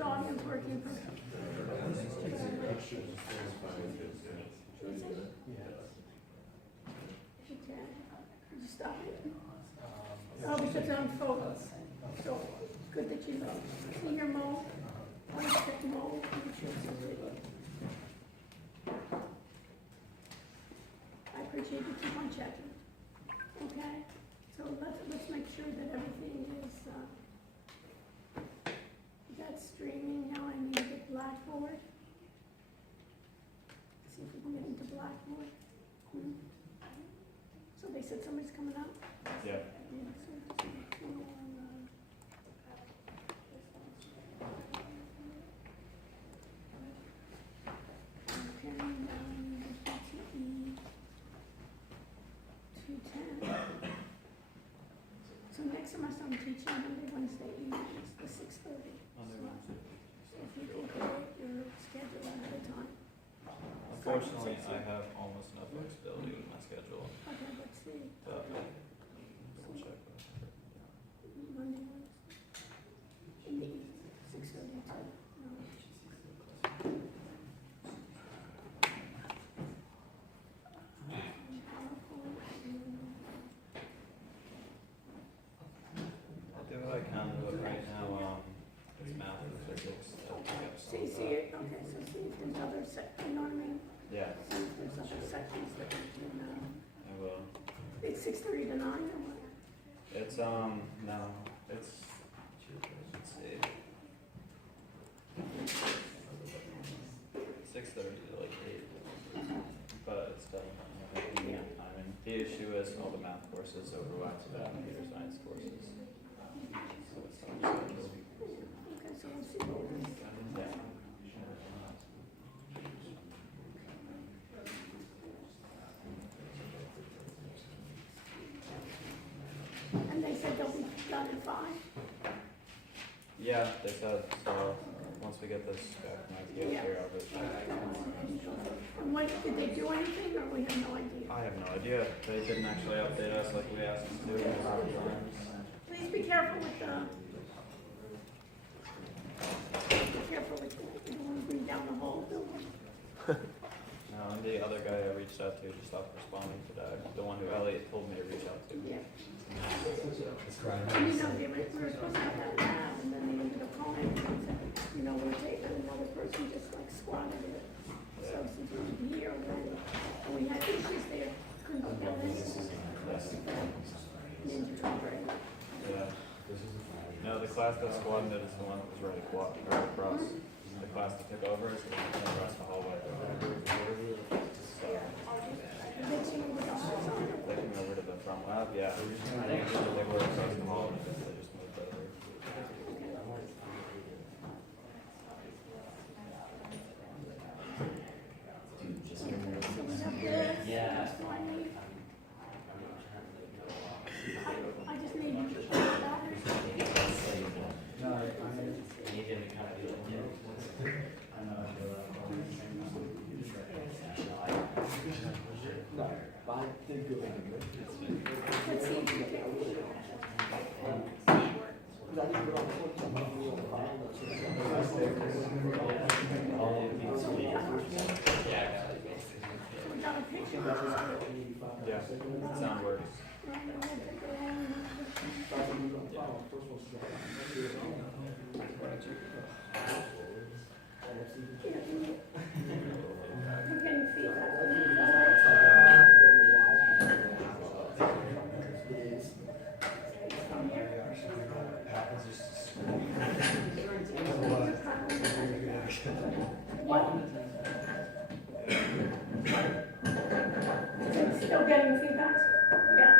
Audience working perfect. Okay, you stop it. Oh, because it's on photos. So, good that you know. Senior mode, uncheck mode, I appreciate you keep on checking. Okay, so let's make sure that everything is, that's streaming. Now I need to get Blackboard. See if we can get into Blackboard. So they said somebody's coming out? Yeah. Yeah, so just make sure, okay, PTE 210. So next semester I'm teaching Monday, Wednesday evenings, the 6:30. So if you can create your schedule ahead of time. Unfortunately, I have almost no flexibility with my schedule. Okay, let's see. Double check. Monday, Wednesday. In the evening, 6:32. No. I'll do what I can, but right now, it's math and physics that take up some See, of see that. it, okay, so see if there's other you know what I mean? Yeah, See if there's other sections that we can, I will. it's 6:30 to 9 or what? It's, no, it's, let's see. 6:30 to like 8, but it's definitely time. And the issue is all the math courses overlap with the computer science courses. So it's not just Okay, so we'll see what we can. yeah. And they said they'll be done in 5? Yeah, they said, so once we get this back from ITS here, I'll reach out. And what, did they do anything or we have no idea? I have no idea. They didn't actually update us like we asked them to do a lot of times. Please be careful with the, you don't want to bring down the whole building. No, and the other guy I reached out to just stopped responding today. The one who Elliot told me to reach out to. Yeah. And we were supposed to have that lab, and then they ended up calling and said, we're taking another person just like squatted it. So since we were here already, and we had issues there, couldn't get down there. Ninja Turtle. Yeah. No, the class that squatted is the one that was right across. The class that took over is the one across the hallway. So, they came over to the front lab, yeah. They were across the hall, and they just moved over. Yeah. I just need you to put that. Let's see if you can. We got a picture. Yeah, sound works. You're getting feedback. What? Still getting feedback? Yeah.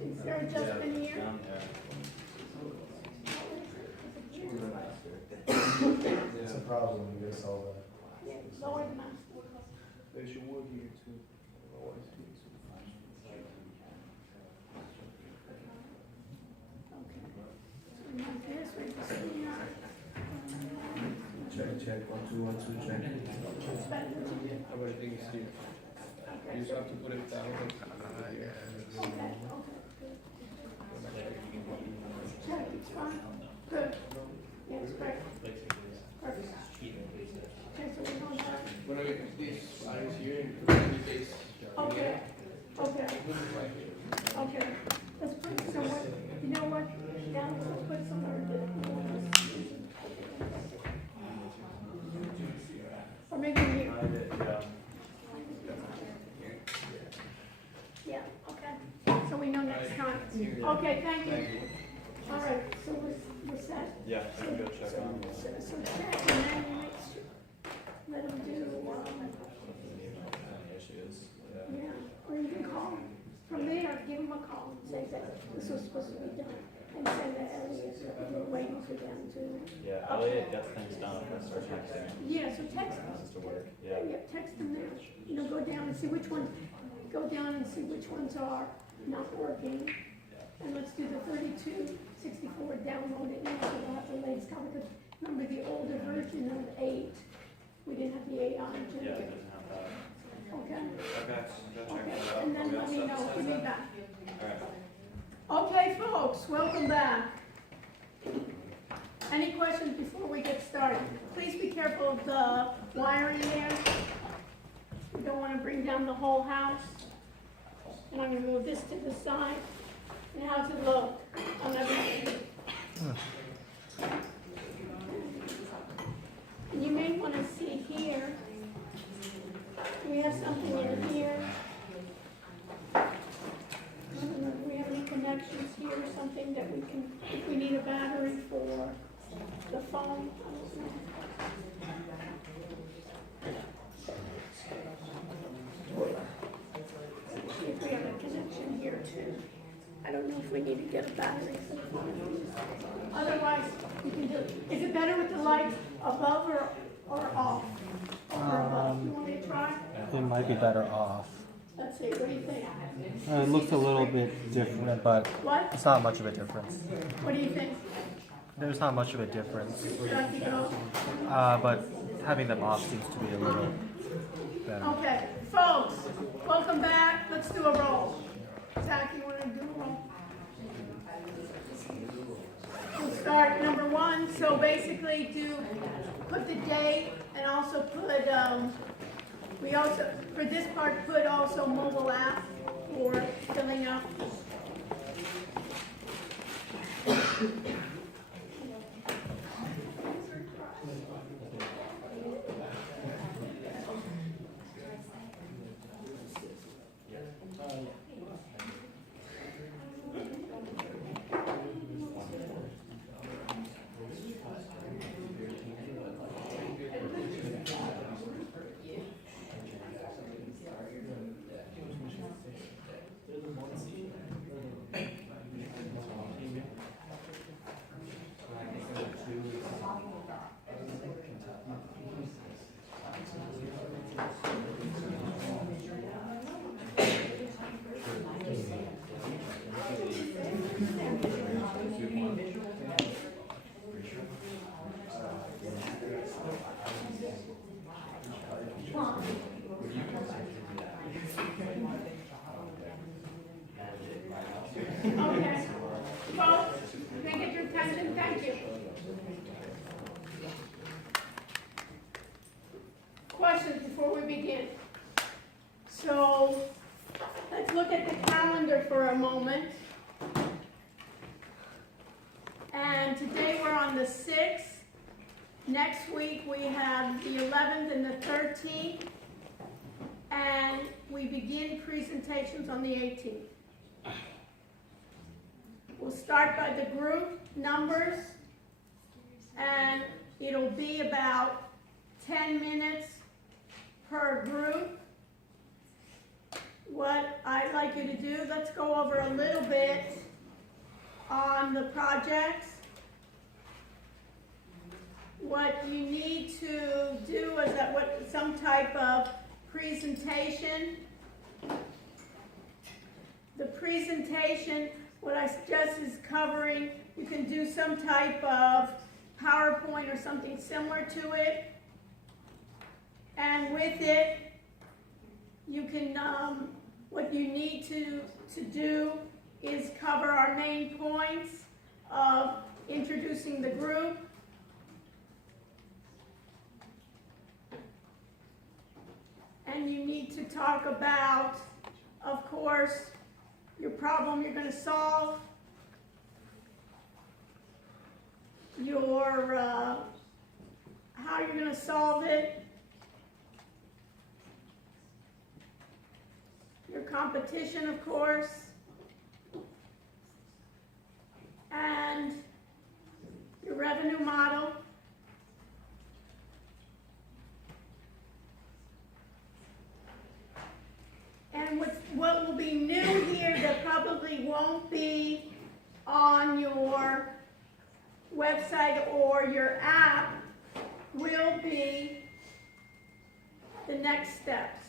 Is there adjustment here? Down there. It's a problem, you guys solve that. Yeah, lower the mouse. There's your wood here too. Otherwise, Okay. Like this, we're just doing our, check, 1, 2, 1, 2, check. it's better than you do. Everything is here. Okay. You just have to put it down. Here. Okay, good. Check, it's fine. Good. Yeah, it's great. Perfect. Okay, so we're going back. When I get these lines here, and put the base. Okay, okay, Put it right here. okay. Let's put it somewhere, you know what, down, let's put somewhere that, or maybe here. Yeah, okay. So we know next time. Okay, thank you. All right, so we're set. Yeah, I can go check on So check and then make sure, let them do, any issues. Yeah. yeah, or you can call them. From there, give them a call and say that this was supposed to be done. And say that Elliot, we're waiting for them to. Yeah, Elliot gets things done if I start texting him. Yeah, so text them. This is to work. Yeah. Yeah, text them now. You know, go down and see which ones, go down and see which ones are not working. And let's do the 3264, download it now, so we'll have the latest copy. Because remember the older version of 8, we didn't have the AI Yeah, it generator. doesn't have that. Okay, Okay, go check okay, that out. and then Are we all let me set? know, give me back. Alright. Okay, folks, welcome back. Any questions before we get started? Please be careful of the wiring there. We don't want to bring down the whole house. And I'm going to move this to the side. And how's it look on everything? And you may want to see here. We have something in here. I don't know if we have any connections here or something that we can, if we need a battery for the phone. I don't know. See if we have a connection here too. I don't know if we need to get a battery for the phone. Otherwise, we can do it. Is it better with the lights above or off? Or above? You want me to try? It might be better off. Let's see, what do you think? It looks a little bit different, but What? it's not much of a difference. What do you think? There's not much of a difference, Should I keep it off? but having them off seems to be a little better. Okay, folks, welcome back. Let's do a roll. Zach, you want to do a roll? We'll start number 1. So basically, put the date and also put. We also, for this part, put also mobile app for filling up. Okay. Folks, can I get your attention? Thank you. Questions before we begin? So, let's look at the calendar for a moment. And today we're on the 6th. Next week we have the 11th and the 13th. And we begin presentations on the 18th. We'll start by the group numbers, and it'll be about 10 minutes per group. What I'd like you to do, let's go over a little bit on the projects. What you need to do is that some type of presentation. The presentation, what I suggest is covering, you can do some type of PowerPoint or something similar to it. And with it, you can, what you need to do is cover our main points of introducing the group, and you need to talk about, of course, your problem you're going to solve, your how you're going to solve it, your competition, of course, and your revenue model. And what will be new here that probably won't be on your website or your app will be the next steps.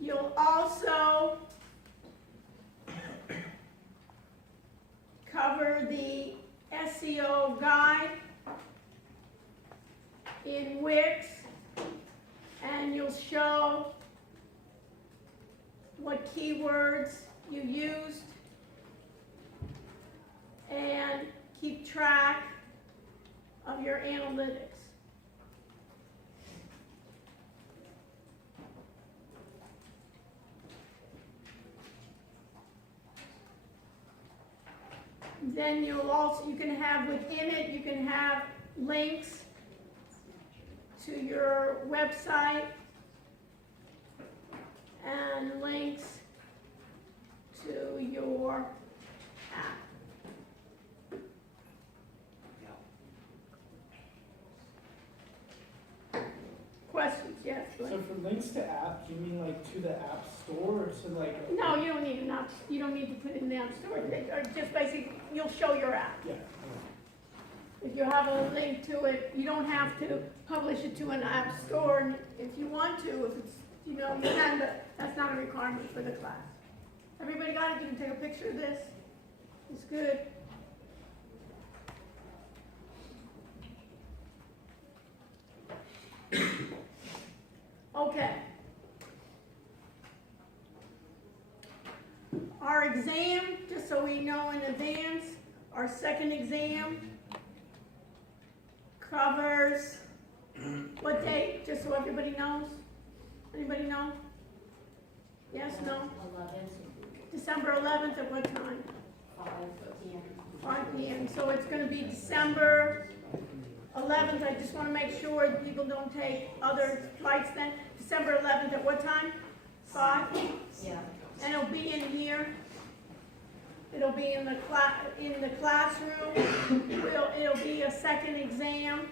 You'll also cover the SEO guide in Wix, and you'll show what keywords you used and keep track of your analytics. Then you can have within it, you can have links to your website and links to your app. Questions? Yes. Go ahead. So for links to app, do you mean like to the app store or to like? No, you don't need an app. You don't need to put it in the app store. Or just basically, you'll show your app. Yeah. If you have a link to it, you don't have to publish it to an app store. And if you want to, if it's, you can, but that's not a requirement for the class. Everybody got it? You can take a picture of this. It's good. Okay. Our exam, just so we know in advance, our second exam covers what date, just so everybody knows? Anybody know? Yes, no? 11th, December 11th at what time? 5 p.m. 5 p.m. So it's going to be December 11th. I just want to make sure that people don't take other flights then. December 11th at what time? 5? Yeah. And it'll be in here. It'll be in the classroom. It'll be a second exam.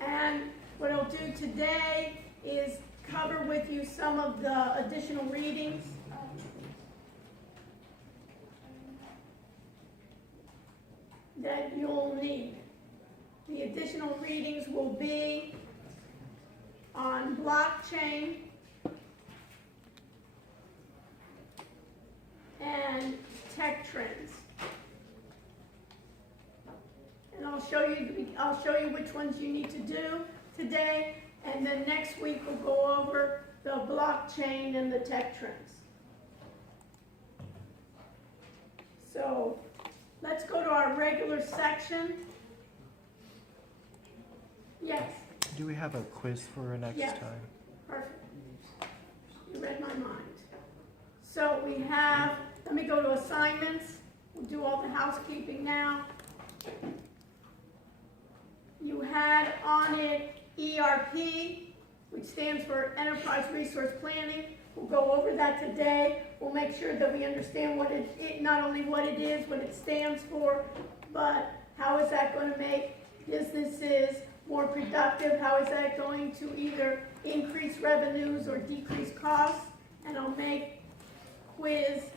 And what I'll do today is cover with you some of the additional readings. That you'll need. The additional readings will be on blockchain and tech trends. And I'll show you which ones you need to do today, and then next week we'll go over the blockchain and the tech trends. So let's go to our regular section. Yes. Do we have a quiz for next Yes. time? Perfect. You read my mind. So we have, let me go to assignments. We'll do all the housekeeping now. You had on it ERP, which stands for Enterprise Resource Planning. We'll go over that today. We'll make sure that we understand what not only what it is, what it stands for, but how is that going to make businesses more productive? How is that going to either increase revenues or decrease costs? And I'll make quiz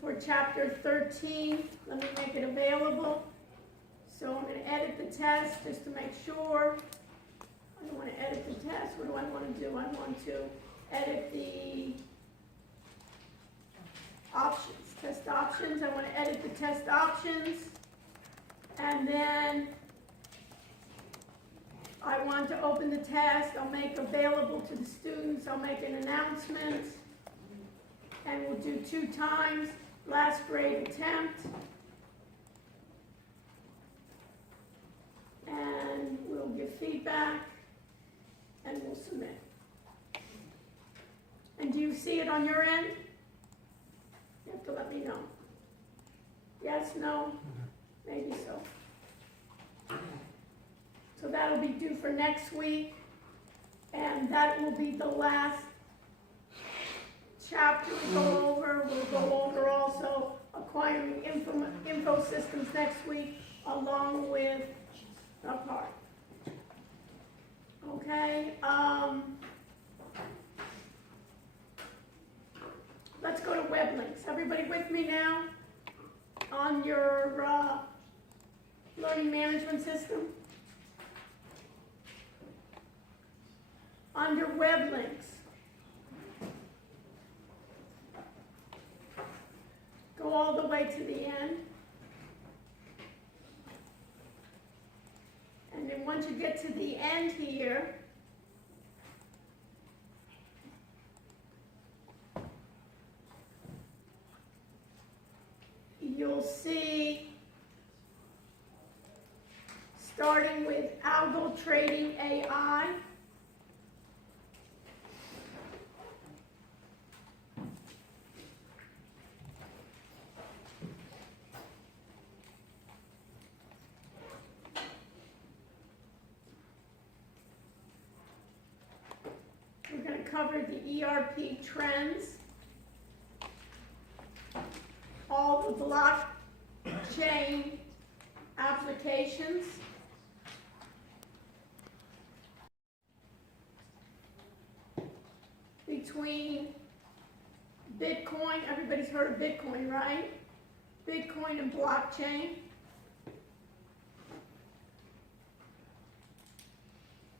for chapter 13. Let me make it available. So I'm going to edit the test just to make sure. I don't wanna edit the test, what do I wanna do? I want to edit the options, test options, I wanna edit the test options. And then I want to open the test, I'll make available to the students, I'll make an announcement. And we'll do 2 times, last grade attempt. And we'll give feedback and we'll submit. And do you see it on your end? You have to let me know. Yes, no, maybe so. So that'll be due for next week, and that will be the last chapter we go over. We'll go over also acquiring info systems next week, along with a part. Okay, let's go to web links. Everybody with me now on your learning management system? Under web links, go all the way to the end. And then once you get to the end here, you'll see, starting with Algo Trading AI, we're going to cover the ERP trends, all the blockchain applications, between Bitcoin, everybody's heard of Bitcoin, right? Bitcoin and blockchain.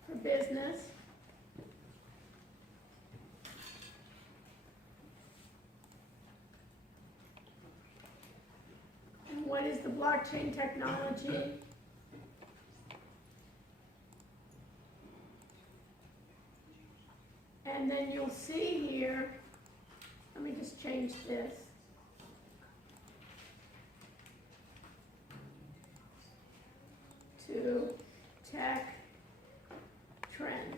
For business. And what is the blockchain technology? And then you'll see here, let me just change this. To tech trends.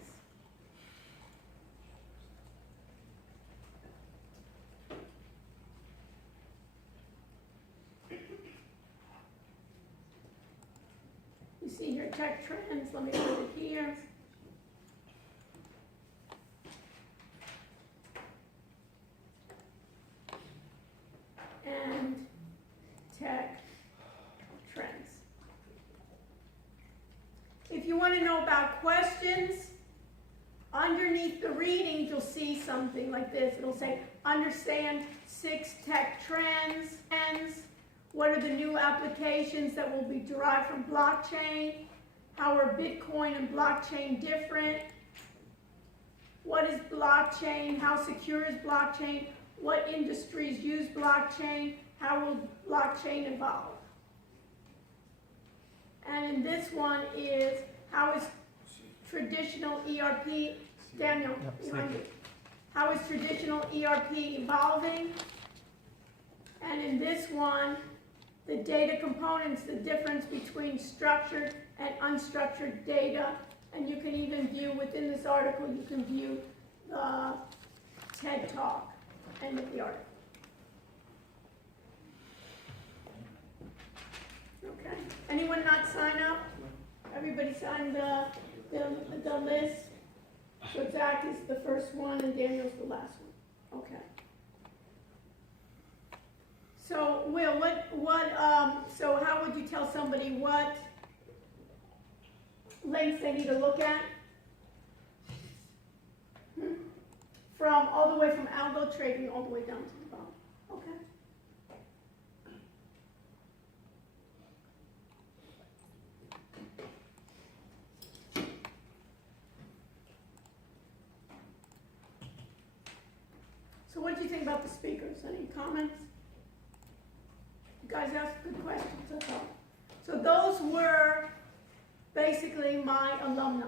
You see here tech trends, let me put it here. And tech trends. If you want to know about questions, underneath the readings you'll see something like this. It'll say, understand 6 tech trends. What are the new applications that will be derived from blockchain? How are Bitcoin and blockchain different? What is blockchain? How secure is blockchain? What industries use blockchain? How will blockchain evolve? And in this one is, how is traditional ERP, Daniel, how is traditional ERP evolving? And in this one, the data components, the difference between structured and unstructured data. And you can even view, within this article, you can view the TED Talk, end of the article. Okay, anyone not sign up? Everybody signed the list? So Zach is the first one and Daniel's the last one. Okay. So Will, so how would you tell somebody what links they need to look at? From all the way from algo trading all the way down to the bottom. Okay. do you think about the speakers? Any comments? You guys asked good questions, that's all. So those were basically my alumni.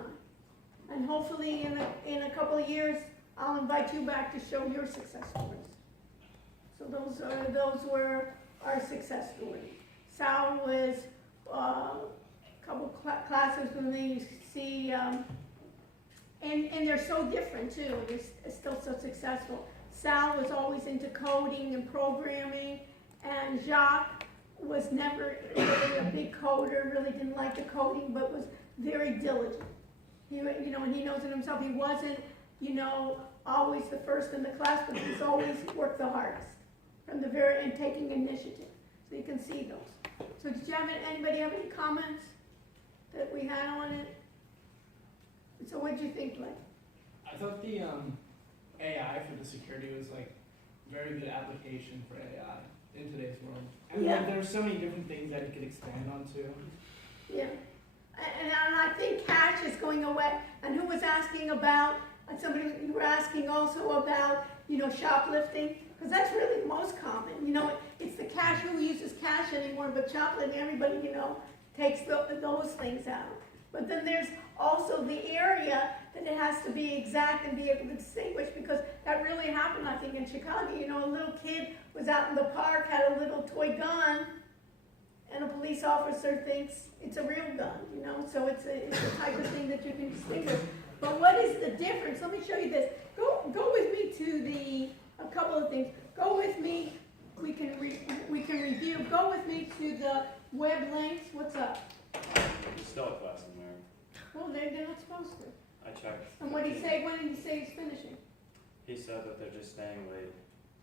And hopefully in a couple of years, I'll invite you back to show your success stories. So those were our success stories. Sal was a couple classes with me, you see, and they're so different too, they're still so successful. Sal was always into coding and programming, and Jacques was never really a big coder, really didn't like the coding, but was very diligent. And he knows it himself, he wasn't, always the first in the class, but he's always worked the hardest from the very end, taking initiative. So you can see those. So did you anybody have any comments that we had on it? So what did you think, Blake? I thought the AI for the security was like very good application for AI in today's world. And Yeah. like, there are so many different things that it could expand onto. Yeah. And I think cash is going away. And who was asking about, you were asking also about, shoplifting, because that's really the most common. It's the cash, who uses cash anymore, but shoplifting, everybody, takes those things out. But then there's also the area that it has to be exact and be able to distinguish, because that really happened, I think, in Chicago. A little kid was out in the park, had a little toy gun, and a police officer thinks it's a real gun, so it's a type of thing that you can distinguish. But what is the difference? Let me show you this. Go with me to a couple of things. Go with me, we can review. Go with me to the web links. What's up? There's still a class in there. Well, they're not supposed to. I checked. And what did he say? When did he say he's finishing? He said that they're just staying late.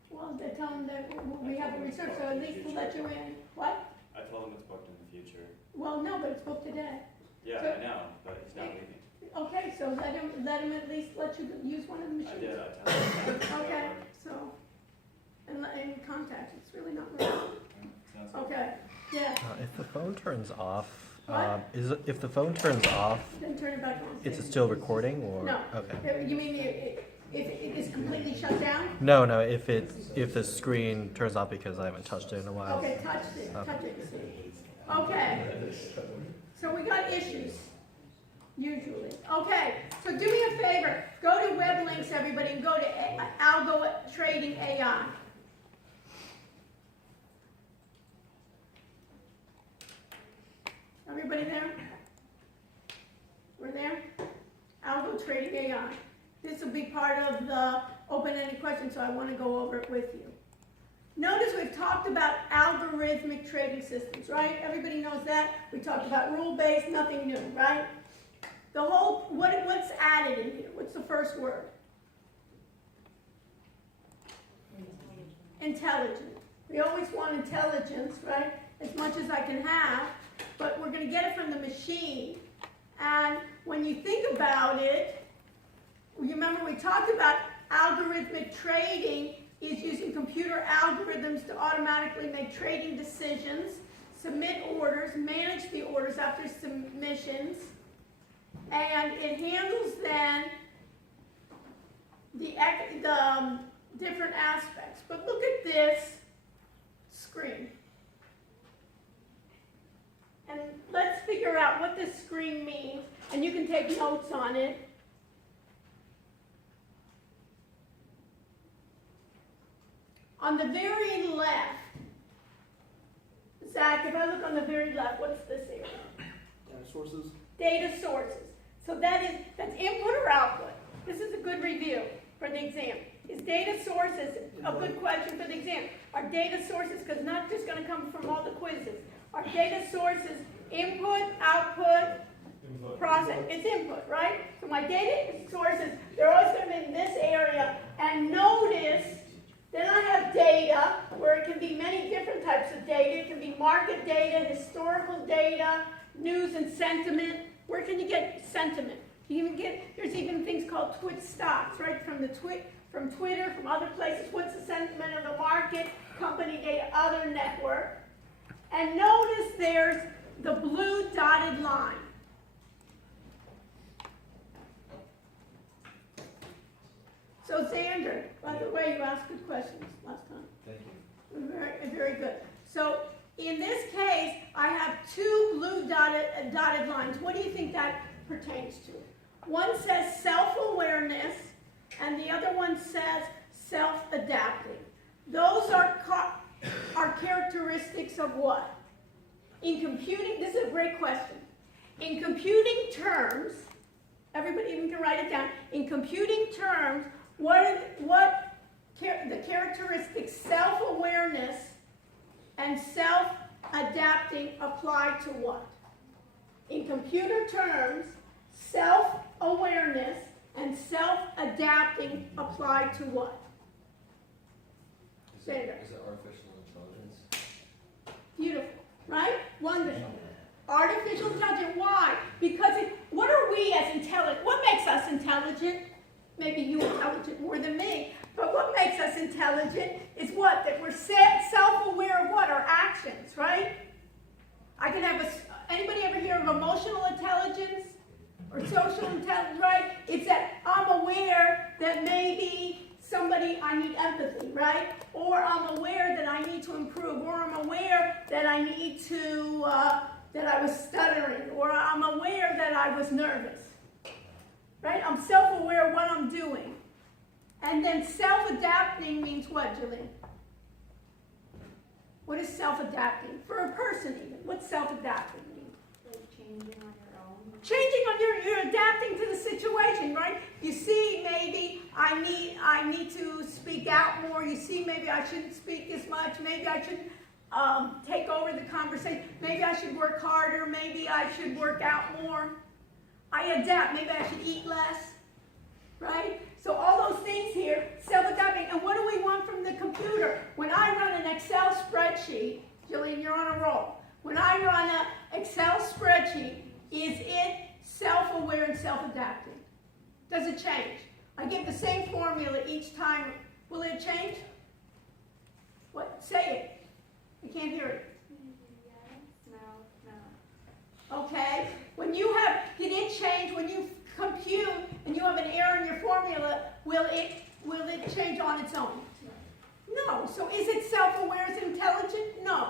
Well, they tell him that we have a research, so at least we'll let you in. What? I told him it's booked in the future. Well, no, but it's booked today. Yeah, So- I know, but he's not leaving. Okay, so let him at least let you use one of the I machines. did, I told him. Okay, so, and contact, it's really not right. Sounds good. Okay, yeah, If the phone turns off, What? if the phone turns off, then turn it back on. is it still recording or? No. Okay. You mean if it is completely shut down? No, if the screen turns off because I haven't touched it in a while. Okay, touch it, and see. Okay, so we got issues, usually. Okay, so do me a favor, go to web links, everybody, and go to Algo Trading AI. Everybody there? We're there? Algo Trading AI. This will be part of the open-ended question, so I want to go over it with you. Notice we've talked about algorithmic trading systems, right? Everybody knows that. We talked about rule-based, nothing new, right? The whole, what's added in here? What's the first word? Intelligent. We always want intelligence, right? As much as I can have, but we're going to get it from the machine. And when you think about it, you remember we talked about algorithmic trading is using computer algorithms to automatically make trading decisions, submit orders, manage the orders after submissions, and it handles then the different aspects. But look at this screen. And let's figure out what this screen means, and you can take notes on it. On the very left, Zach, if I look on the very left, what's this area? Data sources. Data sources. So that's input or output? This is a good review for the exam. Is data sources a good question for the exam? Are data sources, because not just going to come from all the quizzes, are data sources input, output, process? It's input, right? So my data sources, they're always going to be in this area. And notice, then I have data, where it can be many different types of data. It can be market data, historical data, news and sentiment. Where can you get sentiment? There's even things called twit stocks, right? From Twitter, from other places. What's the sentiment of the market? Company data, other network. And notice there's the blue dotted line. So So Xander, by the way, you asked good questions last time. Thank you. Very, very good. So in this case, I have two blue dotted lines. What do you think that pertains to? One says self-awareness, and the other one says self-adapting. Those are characteristics of what? In computing, this is a great question. In computing terms, everybody even can write it down. In computing terms, the characteristics self-awareness and self-adapting apply to what? In computer terms, self-awareness and self-adapting apply to what? Is it artificial intelligence? Beautiful, right? Wonderful. Artificial intelligence, why? Because what are we as intelligent? What makes us intelligent? Maybe you intelligent more than me, but what makes us intelligent is what? That we're self-aware of what? Our actions, right? I can have anybody ever hear of emotional intelligence or social intelligence, right? It's that I'm aware that maybe I need empathy, right? Or I'm aware that I need to improve, or I'm aware that I need to, that I was stuttering, or I'm aware that I was nervous, right? I'm self-aware of what I'm doing. And then self-adapting means what, Jillian? What is self-adapting? For a person even, what's self-adapting mean? Like changing on your own. Changing on you're adapting to the situation, right? You see, maybe I need to speak out more. You see, maybe I shouldn't speak as much. Maybe I should take over the conversation. Maybe I should work harder. Maybe I should work out more. I adapt. Maybe I should eat less, right? So all those things here, self-adapting. And what do we want from the computer? When I run an Excel spreadsheet, Jillian, you're on a roll. When I run an Excel spreadsheet, is it self-aware and self-adapting? Does it change? I give the same formula each time. Will it change? What? Say it. I can't hear it. Yes, no. Okay? Did it change when you compute and you have an error in your formula? Will it change on its own? No. So is it self-aware and intelligent? No.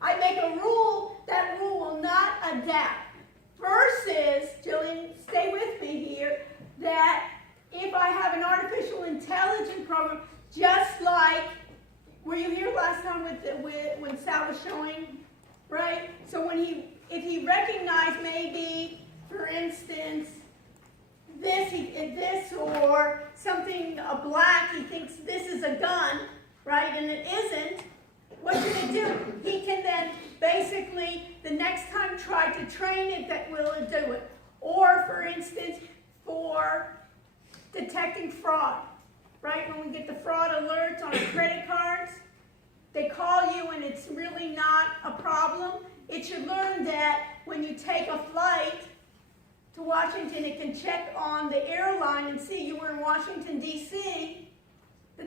I make a rule, that rule will not adapt. Versus, Jillian, stay with me here, that if I have an artificial intelligence program, just like, were you here last time when Sal was showing, right? So if he recognized maybe, for instance, this or something, a black, he thinks this is a gun, right, and it isn't, what can it do? He can then basically, the next time, try to train it that will do it. Or, for instance, for detecting fraud, right? When we get the fraud alerts on our credit cards, they call you and it's really not a problem. It should learn that when you take a flight to Washington, it can check on the airline and see you were in Washington, D.C.,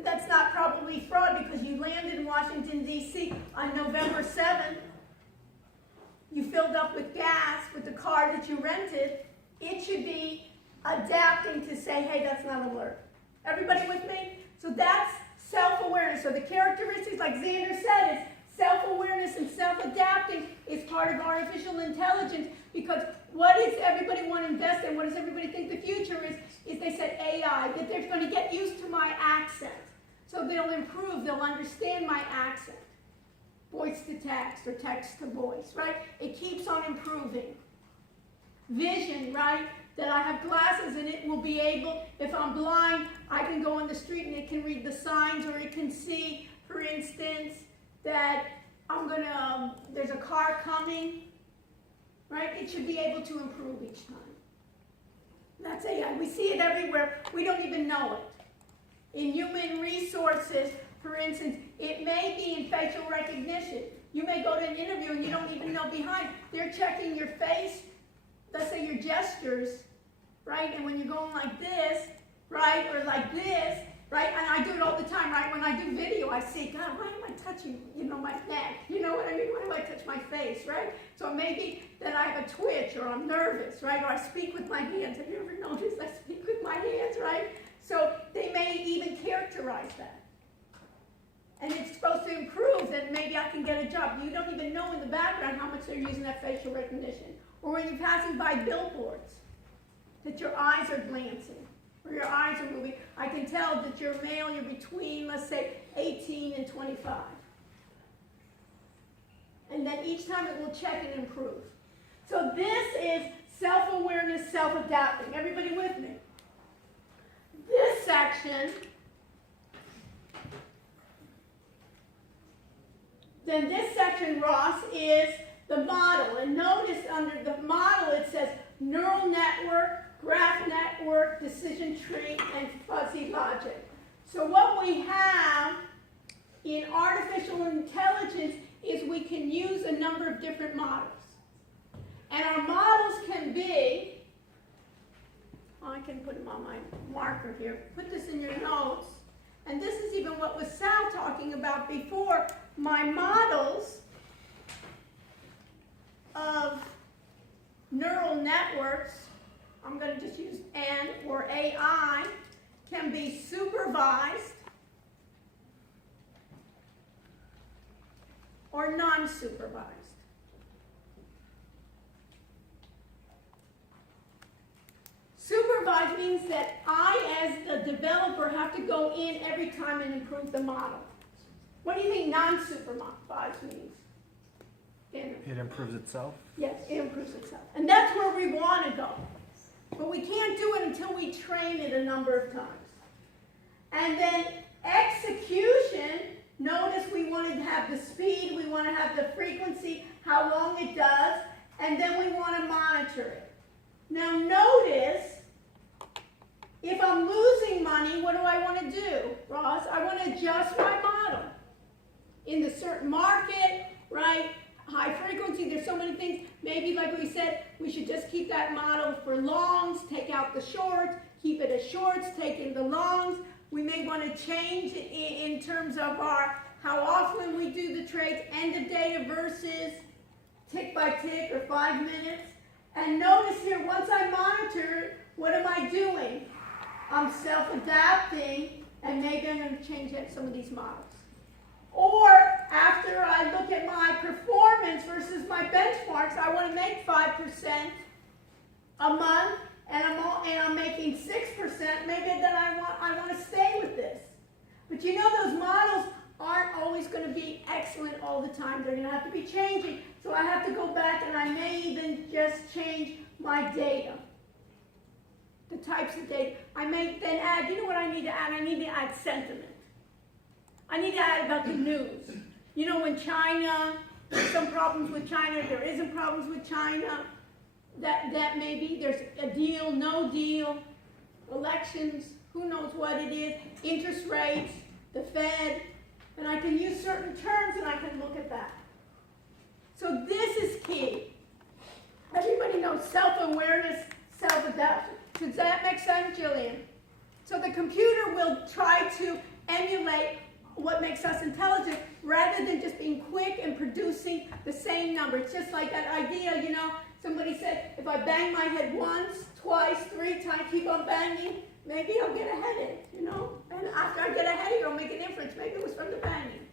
that's not probably fraud because you landed in Washington, D.C. on November 7th. You filled up with gas with the car that you rented. It should be adapting to say, hey, that's not an alert. Everybody with me? So that's self-awareness. So the characteristics, like Xander said, is self-awareness and self-adapting is part of artificial intelligence, because what does everybody want to invest in? What does everybody think the future is? Is they said AI, that they're going to get used to my accent. So they'll improve, they'll understand my accent. Voice to text or text to voice, right? It keeps on improving. Vision, right? That I have glasses and it will be able, if I'm blind, I can go on the street and it can read the signs, or it can see, for instance, that there's a car coming, right? It should be able to improve each time. That's AI. We see it everywhere. We don't even know it. In human resources, for instance, it may be in facial recognition. You may go to an interview and you don't even know behind. They're checking your face, let's say your gestures, right? And when you're going like this, right, or like this, right? And I do it all the time, right? When I do video, I see, God, why am I touching, my neck? You know what I mean? Why do I touch my face, right? So maybe that I have a twitch, or I'm nervous, right? Or I speak with my hands. Have you ever noticed I speak with my hands, right? So they that. And it's supposed to improve that maybe I can get a job. You don't even know in the background how much they're using that facial recognition. Or when you're passing by billboards, that your eyes are glancing, or your eyes are moving. I can tell that you're male, you're between, let's say, 18 and 25. And then each time it will check and improve. So this is self-awareness, self-adapting. Everybody with me? This section, then this section, Ross, is the model. And notice under the model it says neural network, graph network, decision tree, and fuzzy logic. So what we have in artificial intelligence is we can use a number of different models. And our models can be, I can put them on my marker here, put this in your notes, and this is even what was Sal talking about before. My models of neural networks, I'm going to just use N or AI, can be supervised or non-supervised. Supervised means that I, as the developer, have to go in every time and improve the model. What do you think non-supervised means? Daniel? It improves itself. Yes, it improves itself. And that's where we want to go. But we can't do it until we train it a number of times. And then execution, notice we wanted to have the speed, we want to have the frequency, how long it does, and then we want to monitor it. Now notice, if I'm losing money, what do I want to do, Ross? I want to adjust my model. In the certain market, right? High frequency, there's so many things. Maybe, like we said, we should just keep that model for longs, take out the shorts, keep it as shorts, take in the longs. We may want to change in terms of how often we do the trades, end of data versus tick by tick or 5 minutes. And notice here, once I monitor, what am I doing? I'm self-adapting, and maybe I'm going to change some of these models. Or after I look at my performance versus my benchmarks, I want to make 5% a month, and I'm making 6%. Maybe then I want to stay with this. But you know, those models aren't always going to be excellent all the time. They're going to have to be changing. So I have to go back, and I may even just change my data, the types of data. I may then add, you know what I need to add? I need to add sentiment. I need to add about the news. You know, when China, there's some problems with China, there isn't problems with China, that maybe there's a deal, no deal, elections, who knows what it is, interest rates, the Fed, and I can use certain terms and I can look at that. So this is key. Everybody knows self-awareness, self-adaptation. Does that make sense, Jillian? So the computer will try to emulate what makes us intelligent rather than just being quick and producing the same number. It's just like that idea, you know, somebody said, if I bang my head once, twice, 3 times, keep on banging, maybe I'll get a headache, you know? And after I get a headache, I'll make an inference. Maybe it was from the banging,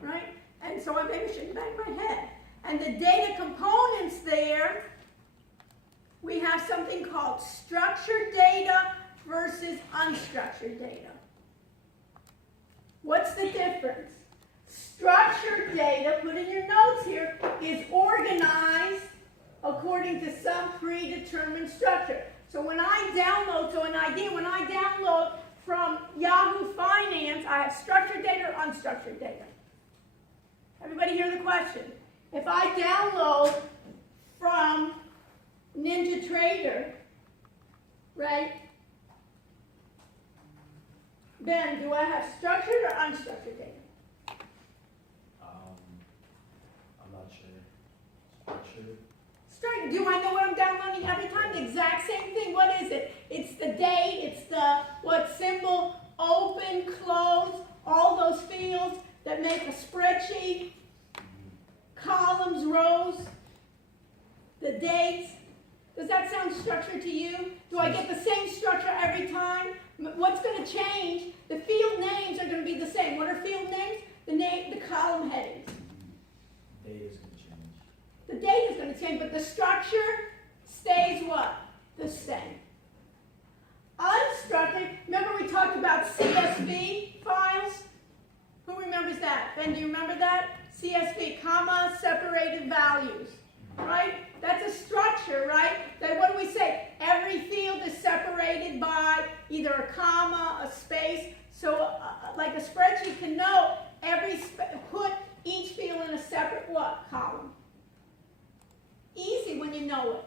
right? And so I maybe shouldn't bang my head. And the data components there, we have something called structured data versus unstructured data. What's the difference? Structured data, put in your notes here, is organized according to some predetermined structure. So when I download, when I download from Yahoo Finance, I have structured data or unstructured data. Everybody hear the question? If I download from NinjaTrader, right? Ben, do I have structured or unstructured data? I'm not sure. Structured. Do I know what I'm downloading every time? The exact same thing. What is it? It's the date, it's the what symbol, open, close, all those fields that make a spreadsheet, columns, rows, the dates. Does that sound structured to you? Do I get the same structure every time? What's going to change? The field names are going to be the same. What are field names? The column headings. Data's gonna change. The data is going to change, but the structure stays what? The same. Unstructured, remember we talked about CSV files? Who remembers that? Ben, do you remember that? CSV, comma, separated values, right? That's a structure, right? Then what do we say? Every field is separated by either a comma, a space. So like a spreadsheet can know put each field in a separate what? Column. Easy when you know it.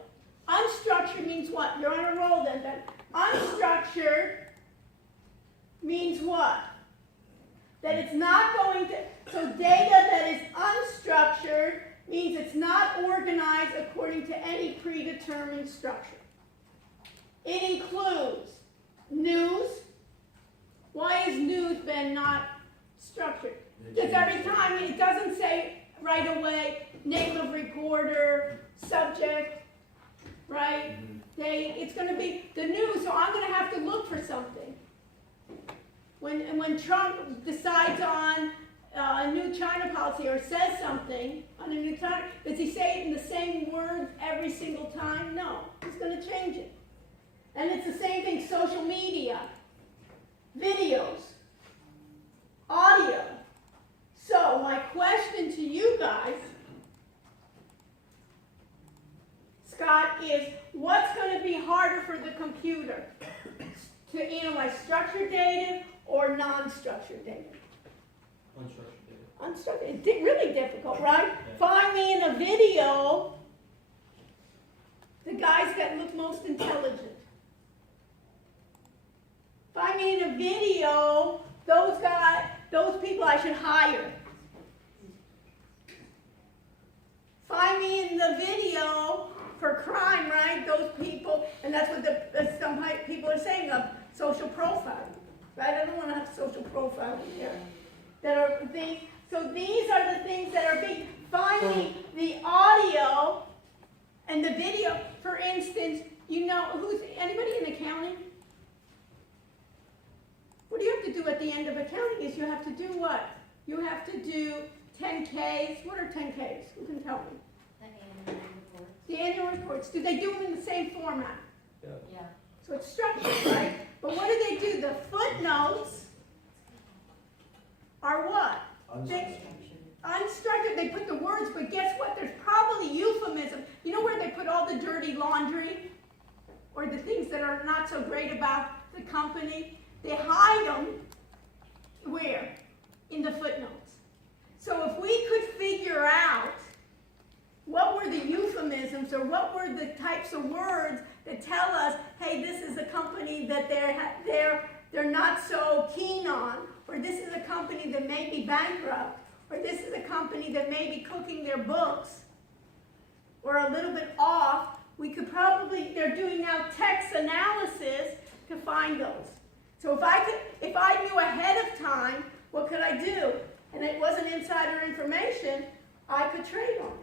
Unstructured means what? You're on a roll then. Unstructured means what? That it's not going to, so data that is unstructured means it's not organized according to any predetermined structure. It includes news. Why is news then not structured? Because every time it doesn't say right away name of reporter, subject, right? It's going to be the news, so I'm going to have to look for something. When Trump decides on a new China policy or says something on a new China, does he say it in the same words every single time? No, he's going to change it. And it's the same thing, social media, videos, audio. So my question to you guys, Scott, is what's going to be harder for the computer? To analyze structured data or non-structured data? Unstructured data. Unstructured, it's really difficult, right? Find me in a video the guys that look most intelligent. Find me in a video those people I should hire. Find me in the video for crime, right? Those people, and that's what some people are saying of social profiling, right? I don't want to have social profiling here. That are things. So these are the things that are being. Finally, the audio and the video. For instance, who's anybody in accounting? What you have to do at the end of accounting is you have to do what? You have to do 10Ks. What are 10Ks? Who can tell me? The annual reports. Do they do them in the same format? Yeah. So it's structured, right? But what do they do? The footnotes are what? Unstructured. They put the words, but guess what? There's probably euphemism. You know where they put all the dirty laundry? Or the things that are not so great about the company? They hide them where? In the footnotes. So if we could figure out what were the euphemisms or what were the types of words that tell us, hey, this is a company that they're not so keen on, or this is a company that may be bankrupt, or this is a company that may be cooking their books, or a little bit off, we could probably, they're doing now text analysis to find those. So if I knew ahead of time, what could I do? And it wasn't insider information, I could trade on.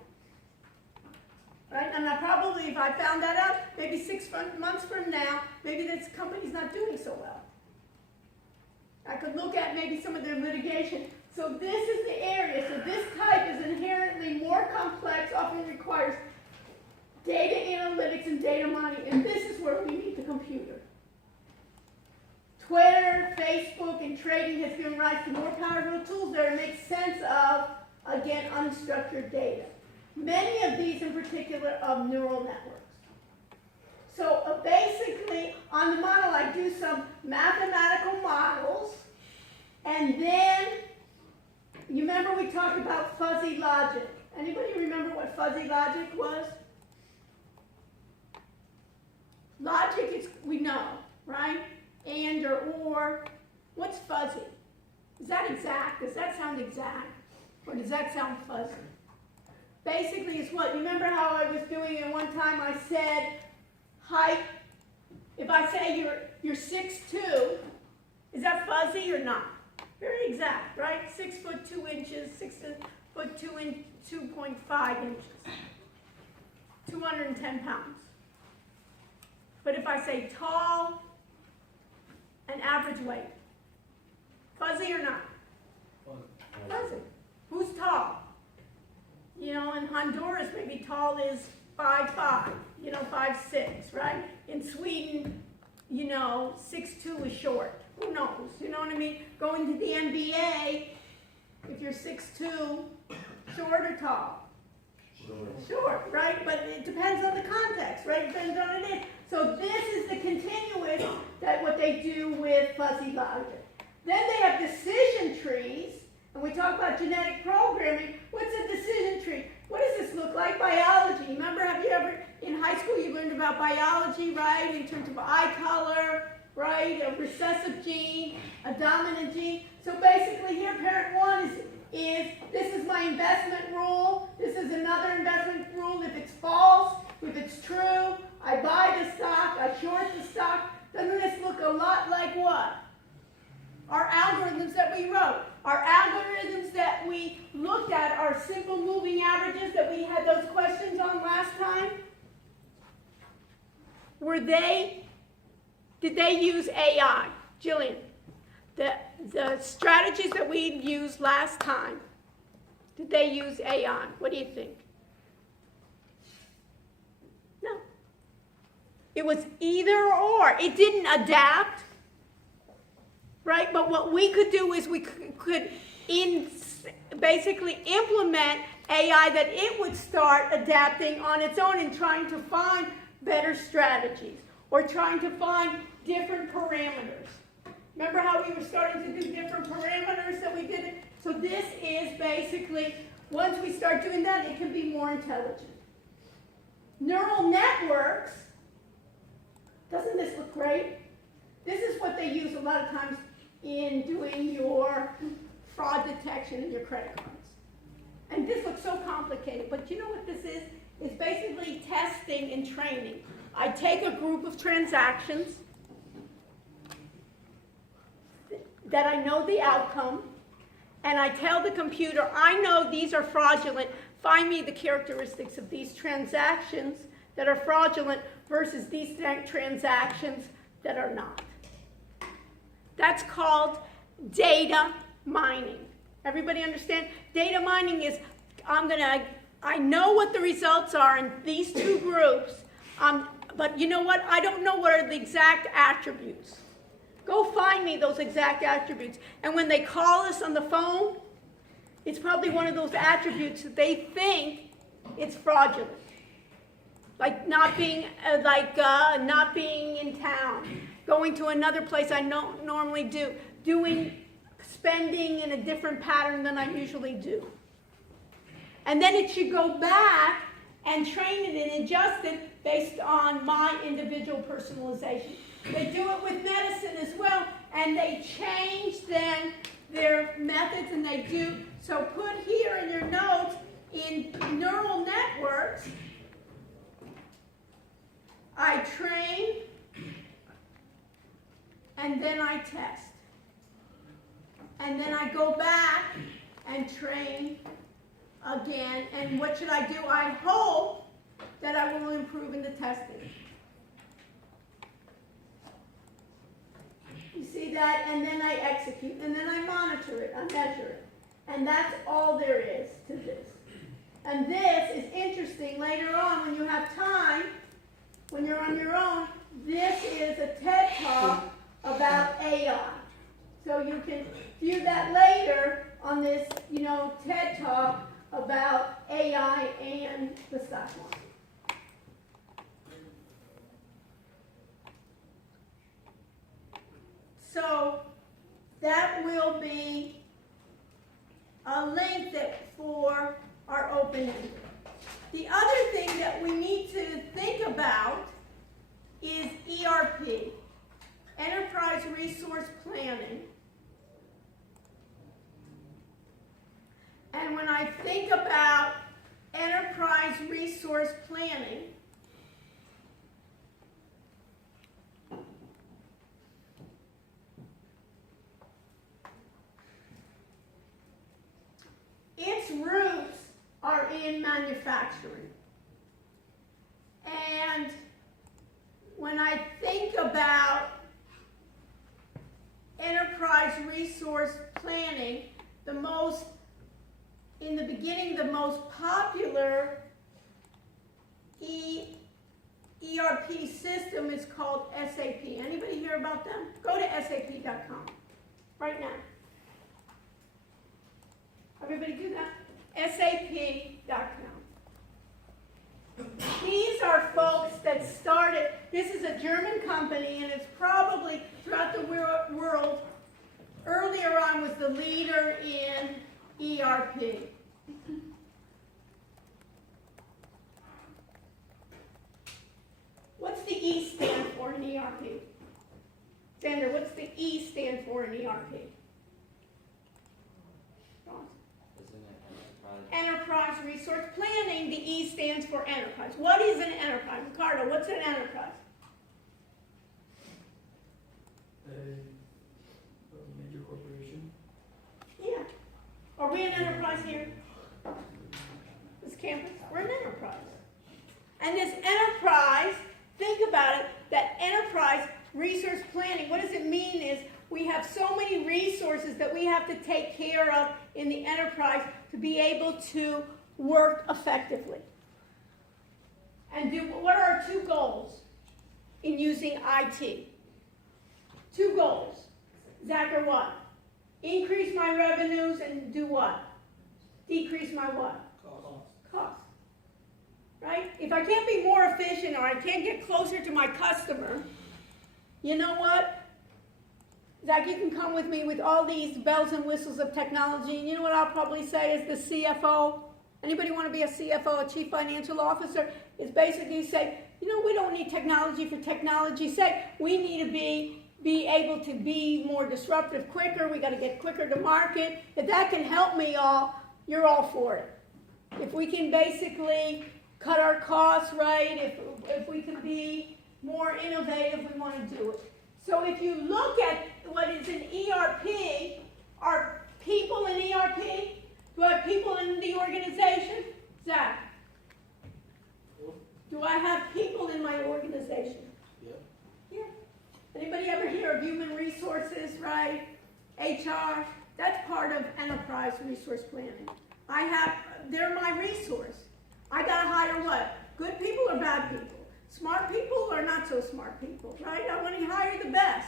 Right? And if I found that out, maybe 6 months from now, maybe this company's not doing so well. I could look at maybe some of their litigation. So this is the area. So this type is inherently more complex, often requires data analytics and data mining, and this is where we need the computer. Twitter, Facebook, and trading has given rise to more powerful tools that make sense of, again, unstructured data. Many of these in particular of neural networks. So basically, on the model, I do some mathematical models, and then, you remember we talked about fuzzy logic. Anybody remember what fuzzy logic was? Logic is, we know, right? And or. What's fuzzy? Is that exact? Does that sound exact? Or does that sound fuzzy? Basically, it's what? You remember how I was doing it one time? I said height. If I say you're 6'2", is that fuzzy or not? Very exact, right? 6 foot 2 inches, 6 foot 2.5 inches, 210 pounds. But if I say tall, An average weight. Fuzzy or not? Fuzzy. Who's tall? You know, in Honduras, maybe tall is 5'5", you know, 5'6", right? In Sweden, you know, 6'2" is short. Who knows? You know what I mean? Going to the NBA, if you're 6'2", short or tall? Short, right? But it depends on the context, right? Depends on it is. So this is the continuous, that what they do with fuzzy logic. Then they have decision trees, and we talk about genetic programming. What's a decision tree? What does this look like? Biology. Remember, have you ever, in high school, you learned about biology, right? In terms of eye color, right? A recessive gene, a dominant gene. So basically here, parent one is this is my investment rule. This is another investment rule. If it's false, if it's true, I buy the stock, I short the stock. Doesn't this look a lot like what? Our algorithms that we wrote. Our algorithms that we looked at are simple moving averages that we had those questions on last time. Did they use AI? Jillian, the strategies that we used last time, did they use AI? What do you think? No. It was either or. It didn't adapt. Right? But what we could do is we could basically implement AI that it would start adapting on its own and trying to find better strategies or trying to find different parameters. Remember how we were starting to do different parameters that we did it? So this is basically, once we start doing that, it can be more intelligent. Neural networks, doesn't this look great? This is what they use a lot of times in doing your fraud detection in your credit cards. And this looks so complicated, but you know what this is? It's basically testing and training. I take a group of transactions that I know the outcome, and I tell the computer, I know these are fraudulent. Find me the characteristics of these transactions that are fraudulent versus these transactions that are not. That's called data mining. Everybody understand? Data mining is, I know what the results are in these two groups, but you know what? I don't know what are the exact attributes. Go find me those exact attributes. And when they call us on the phone, it's probably one of those attributes that they think it's fraudulent. Like not being in town, going to another place I don't normally do, spending in a different pattern than I usually do. And then it should go back and train it and adjust it based on my individual personalization. They do it with medicine as well, and they change then their methods, and they do. So put here in your notes, in neural networks, I train, and then I test. And then I go back and train again. And what should I do? I hope that I will improve in the testing. You see that? And then I execute. And then I monitor it. I measure it. And that's all there is to this. And this is interesting later on when you have time, when you're on your own. This is a TED Talk about AI. So you can view that later on this, TED Talk about AI and the stock market. So that will be a link for our open-ended. The other thing that we need to think about is ERP, Enterprise Resource Planning. And when I think about enterprise resource planning, its roots are in manufacturing. And when I think about resource planning, in the beginning, the most popular ERP system is called SAP. Anybody hear about them? Go to SAP.com right now. Everybody do that? SAP.com. These are folks that started, this is a German company, and it's probably throughout the world, earlier on was the leader in ERP. What's the E stand for in ERP? Xander, what's the E stand for in ERP? Enterprise resource planning. The E stands for enterprise. What is an enterprise? Ricardo, what's an enterprise? A major corporation. Yeah. Are we an enterprise here? This campus? We're an enterprise. And this enterprise, think about it, that enterprise resource planning, what does it mean is we have so many resources that we have to take care of in the enterprise to be able to work effectively. And what are our two goals in using IT? Two goals. Zach, are what? Increase my revenues and do what? Decrease my what? Cost. Right? If I can't be more efficient or I can't get closer to my customer, you know what? Zach, you can come with me with all these bells and whistles of technology, and you know what I'll probably say is the CFO. Anybody want to be a CFO, a Chief Financial Officer? Is basically say, you know, we don't need technology for technology's sake. We need to be able to be more disruptive quicker. We got to get quicker to market. If that can help me all, you're all for it. If we can basically cut our costs right, if we can be more innovative, we want to do it. So if you look at what is in ERP, are people in ERP? Do I have people in the organization? Zach? Do I have people in my organization? Yeah. Anybody ever hear of human resources, right? HR? That's part of enterprise resource planning. They're my resource. I gotta hire what? Good people or bad people? Smart people or not so smart people, right? I want to hire the best.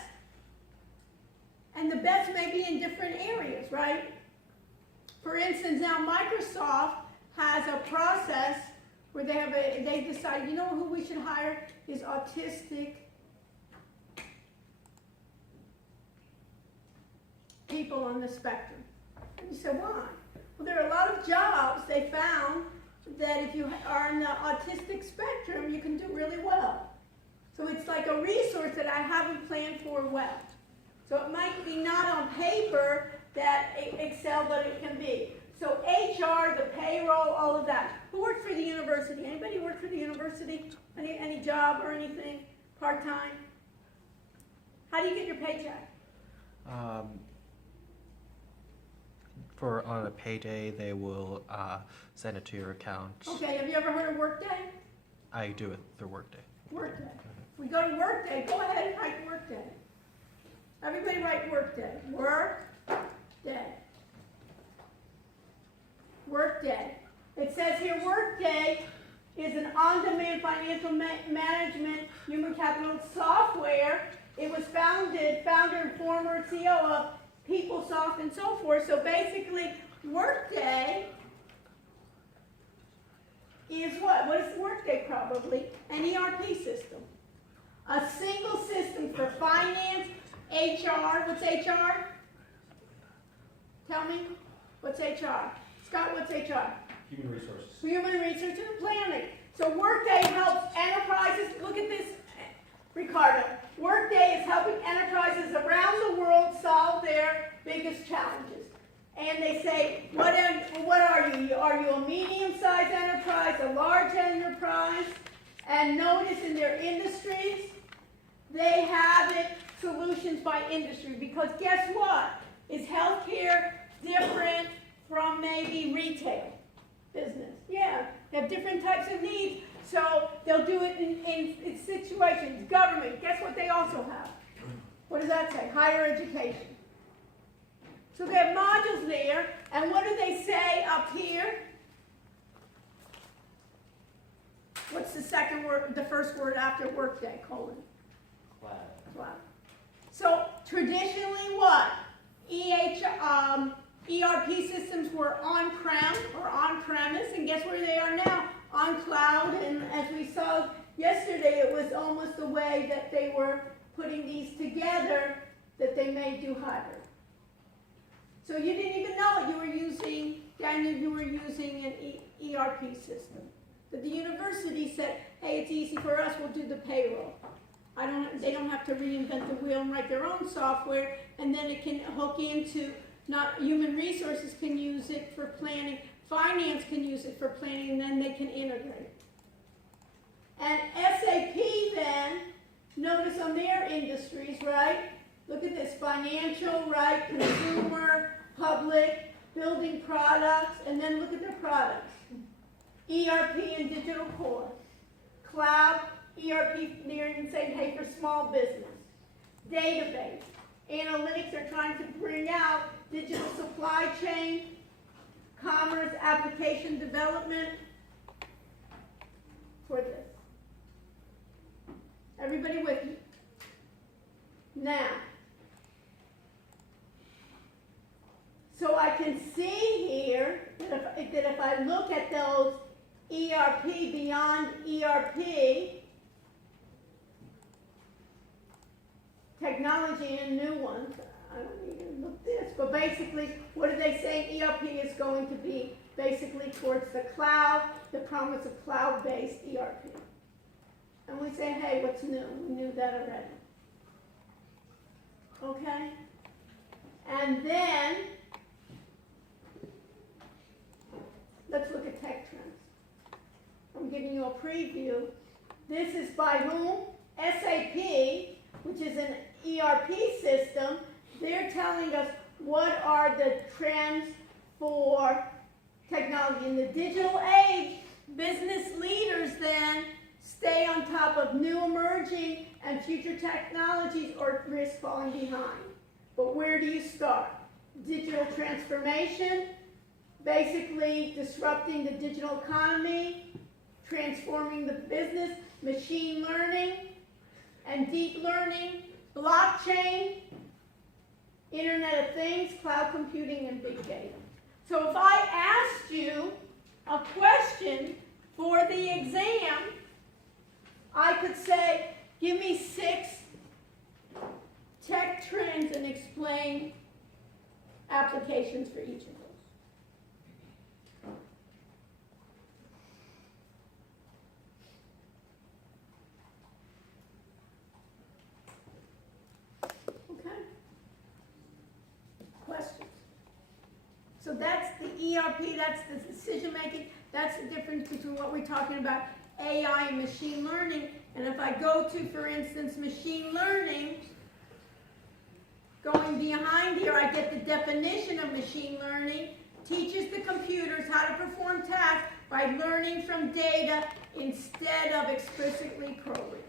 And the best may be in different areas, right? For instance, now Microsoft has a process where they decide, you know who we should hire is autistic people on the spectrum. And you say, why? Well, there are a lot of jobs they found that if you are in the autistic spectrum, you can do really well. So it's like a resource that I haven't planned for well. So it might be not on paper that Excel, but it can be. So HR, the payroll, all of that. Who works for the university? Anybody work for the university? Any job or anything? Part-time? How do you get your paycheck? On a payday, they will send it to your account. Okay, have you ever heard of Workday? I do it through Workday. Workday. We go to Workday. Go ahead and write Workday. Everybody write Workday. Workday. Workday. It says here Workday is an on-demand financial management human capital software. It was founder and former CEO of PeopleSoft and so forth. So basically, Workday is what? What is Workday probably? An ERP system. A single system for finance, HR. What's HR? Tell me. What's HR? Scott, what's HR? Human resources. Human resources and planning. So Workday helps enterprises. Look at this, Ricardo. Workday is helping enterprises around the world solve their biggest challenges. And they say, what are you? Are you a medium-sized enterprise, a large enterprise? And notice in their industries, they have it solutions by industry. Because guess what? Is healthcare different from maybe retail business? Yeah, they have different types of needs. So they'll do it in situations. Government, guess what they also have? What does that say? Higher education. So they have modules there, and what do they say up here? What's the second word, the first word after workday, colon? Cloud. So traditionally what? ERP systems were on-prem or on-premise, and guess where they are now? On cloud, and as we saw yesterday, it was almost the way that they were putting these together that they may do hybrid. So you didn't even know it. You were using, Daniel, you were using an ERP system. But the university said, hey, it's easy for us, we'll do the payroll. They don't have to reinvent the wheel and write their own software, and then it can hook into, not human resources can use it for planning, finance can use it for planning, and then they can integrate. And SAP then, notice on their industries, right? Look at this, financial, right, consumer, public, building products, and then look at their products. ERP and digital core. Cloud, ERP, they're even saying, hey, for small business. Database. Analytics are trying to bring out digital supply chain, commerce, application development for this. Everybody with me? Now, so I can see here that if I look at those ERP beyond ERP, technology and new ones, I don't even look this, but basically, what are they saying? ERP is going to be basically towards the cloud, the promise of cloud-based ERP. And we say, hey, what's new? We knew that already. Okay? And then, let's look at tech trends. I'm giving you a preview. This is by whom? SAP, which is an ERP system. They're telling us what are the trends for technology. In the digital age, business leaders then stay on top of new emerging and future technologies or risk falling behind. But where do you start? Digital transformation, basically disrupting the digital economy, transforming the business, machine learning and deep learning, blockchain, Internet of Things, cloud computing, and big data. So if I asked you a question for the exam, I could say, give me 6 tech trends and explain applications for each of those. Okay? Questions? So that's the ERP, that's the decision making, that's the difference between what we're talking about, AI and machine learning. And if I go to, for instance, machine learning, going behind here, I get the definition of machine learning, teaches the computers how to perform tasks by learning from data instead of explicitly programming.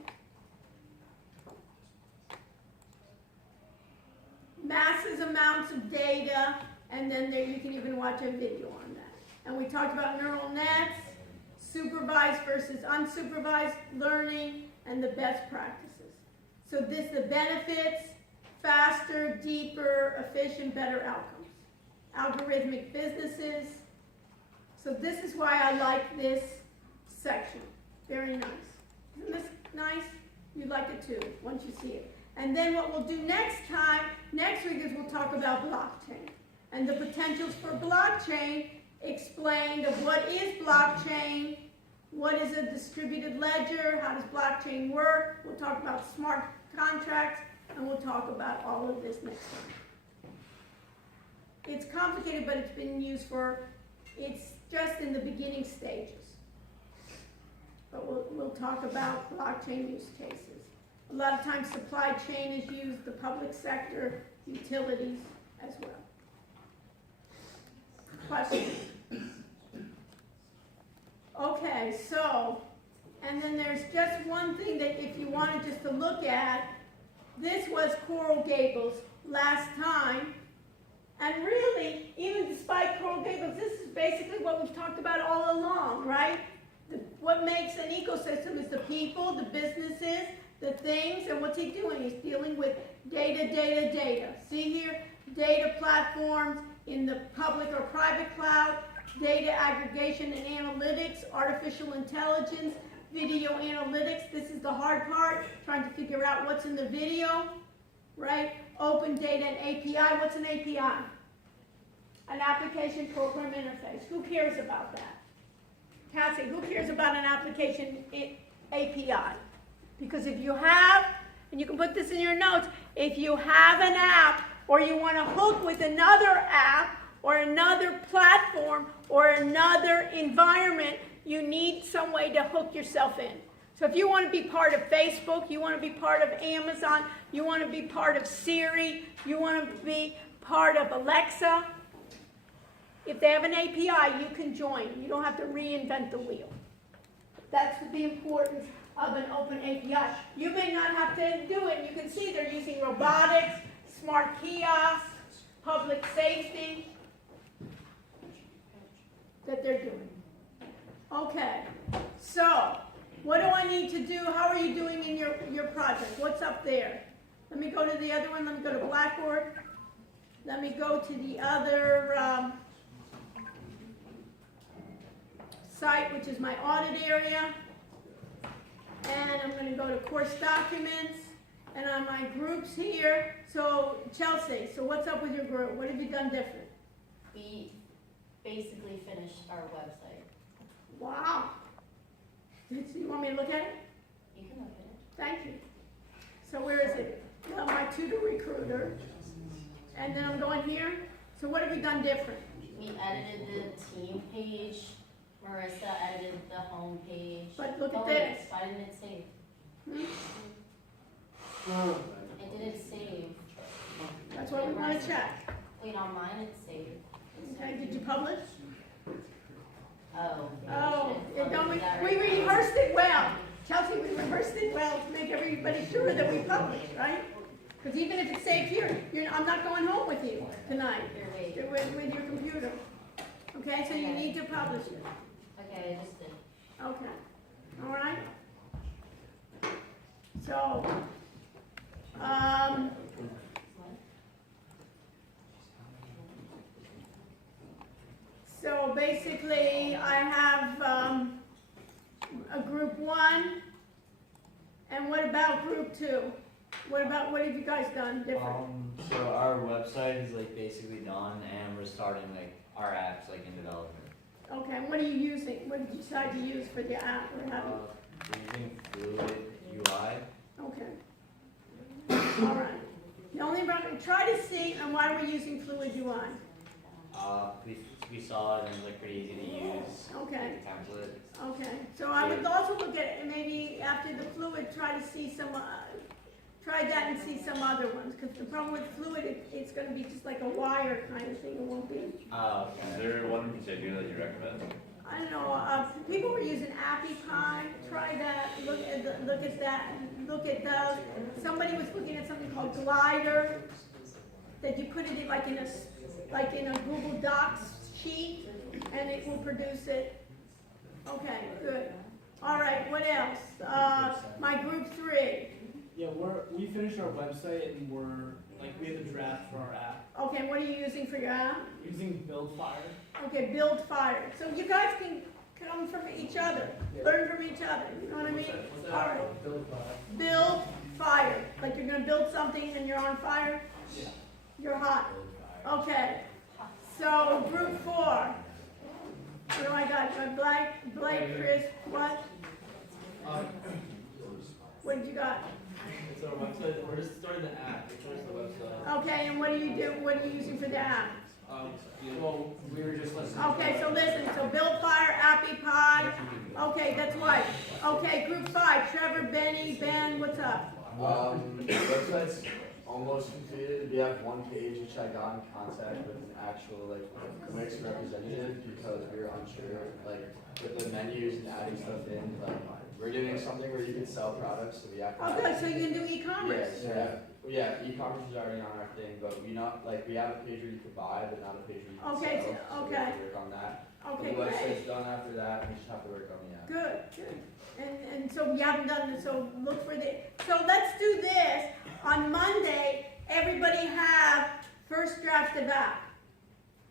Massive amounts of data, and then there you can even watch a video on that. And we talked about neural nets, supervised versus unsupervised learning, and the best practices. So this, the benefits, faster, deeper, efficient, better outcomes. Algorithmic businesses. So this is why I like this section. Very nice. Isn't this nice? You like it too, once you see it. And then what we'll do next week is we'll talk about blockchain. And the potentials for blockchain, explained of what is blockchain, what is a distributed ledger, how does blockchain work. We'll talk about smart contracts, and we'll talk about all of this next time. It's complicated, but it's been used it's just in the beginning stages. But we'll talk about blockchain use cases. A lot of times supply chain is used, the public sector, utilities as well. Questions? Okay, so, and then there's just one thing that if you wanted just to look at, this was Coral Gables last time, And really, even despite Coral Gables, this is basically what we've talked about all along, right? What makes an ecosystem is the people, the businesses, the things, and what's he doing? He's dealing with data, data, data. See here, data platforms in the public or private cloud, data aggregation and analytics, artificial intelligence, video analytics. This is the hard part, trying to figure out what's in the video, right? Open data and API. What's an API? An application program interface. Who cares about that? Cassie, who cares about an application API? Because if you have, and you can put this in your notes, if you have an app or you want to hook with another app or another platform or another environment, you need some way to hook yourself in. So if you want to be part of Facebook, you want to be part of Amazon, you want to be part of Siri, you want to be part of Alexa, if they have an API, you can join. You don't have to reinvent the wheel. That's the importance of an open API. You may not have to do it. You can see they're using robotics, smart kiosks, public safety, that they're doing. Okay, so what do I need to do? How are you doing in your project? What's up there? Let me go to the other one. Let me go to Blackboard. Let me go to the other site, which is my audit area. And I'm going to go to course documents. And on my groups here, so Chelsea, so what's up with your group? What have you done different? We basically finished our website. Wow. So you want me to look at it? You can look at it. Thank you. So where is it? My tutor recruiter. And then I'm going here. So what have we done different? We edited the team page. Marissa edited the home page. But look at Oh, this. why didn't it save? It didn't save. That's what we want to check. Wait, on mine it saved. Okay, did you publish? Oh. Oh, shit. and don't I'll we, do that we right now. rehearsed it well. Chelsea, we rehearsed it well to make everybody sure that we publish, right? Because even if it's saved here, I'm not going home with you tonight Here, wait. with your computer. Okay, so you need to publish it. Okay, I just did. Okay, all right? So, so basically I have a group 1, and what about group 2? What have you guys done different? So our website is like basically done, and we're starting like our apps like in development. Okay, and what are you using? What did you decide to use for the app or how? We're using Fluid UI. Okay. All right. The only try to see, and why are we using Fluid UI? We saw it and it was like pretty easy to use. Okay. Like the template. Okay. So I would also look at it, maybe after the Fluid, try to see some. Try that and see some other ones, because the problem with Fluid, it's going to be just like a wire kind of thing. It won't be. Oh, Is okay. there one in particular that you recommend? I don't know. People were using AppyPie. Try that. Look at that. Look at those. Somebody was looking at something called Glider, that you put it in like in a Google Docs sheet, and it will produce it. Okay, good. All right. What else? My group 3. Yeah, we finished our website and we have a draft for our app Okay. What are you using for your app? using BuildFire. Okay, build fire. So you guys can come from each other, learn from each other. You know what I mean? All right. Build fire. Like you're gonna build something and you're on fire. Yeah. You're hot. Okay. So group 4. What do I got? My Blake, Chris, what? What did you got? It's our website. We're just starting the app. We finished the website. Okay, and what do you do? What are you using for the app? Well, we were just listening. Okay, so listen, so Build Fire, AppyPie. Okay, that's right. Okay, group 5, Trevor, Benny, Ben, what's up? The website's almost completed. We have one page which I got in contact with an actual Wix representative because we were unsure, with the menus and adding stuff in. We're doing something where you can sell products, so we have to. Oh, good, so you can do e-commerce. Yeah, Well, yeah, e-commerce is already on our thing, but we not, like, we have a page where you can buy, but not a page where you can Okay, sell. so- we have okay. to work on that. Okay, But the great. website's done after that, we just have to work on the app. Good, good. And so you haven't done it, so look for the, so let's do this. On Monday, everybody have first draft of app.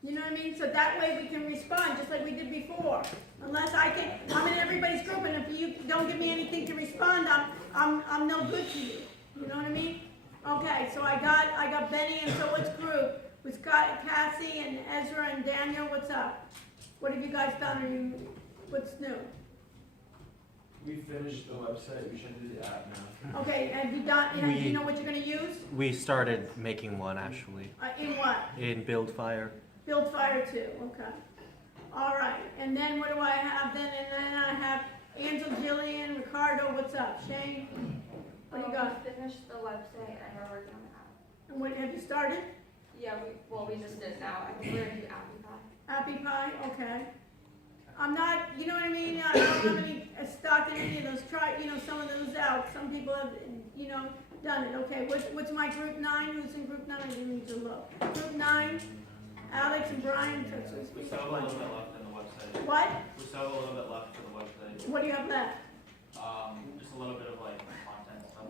You know what I mean? So that way we can respond, just like we did before. Unless I'm in everybody's group, and if you don't give me anything to respond, I'm no good to you. You know what I mean? Okay, so I got Benny, and so what's group? We've got Cassie and Ezra and Daniel, what's up? What have you guys done, what's new? We finished the website, we should do the app now. Okay, have you done, do you know what you're gonna use? We started making one actually In what? in BuildFire. Build Fire 2, okay. All right, and then what do I have then? And then I have Angel, Jillian, Ricardo, what's up? Shane? What do you got? We finished the website and we're working on the app. And what, have you started? Yeah, we just did it now. I think we're gonna do Appy Pie. Happy Pie, okay. I'm not, you know what I mean? I don't have any stock in any of those, some of those out. Some people have, done it. Okay, what's my group 9? Who's in group 9? I didn't need to look. Group 9, Alex and Brian. We still have a little bit left in the website. What? We still have a little bit left for the website. What do you have left? Just a little bit of like content stuff.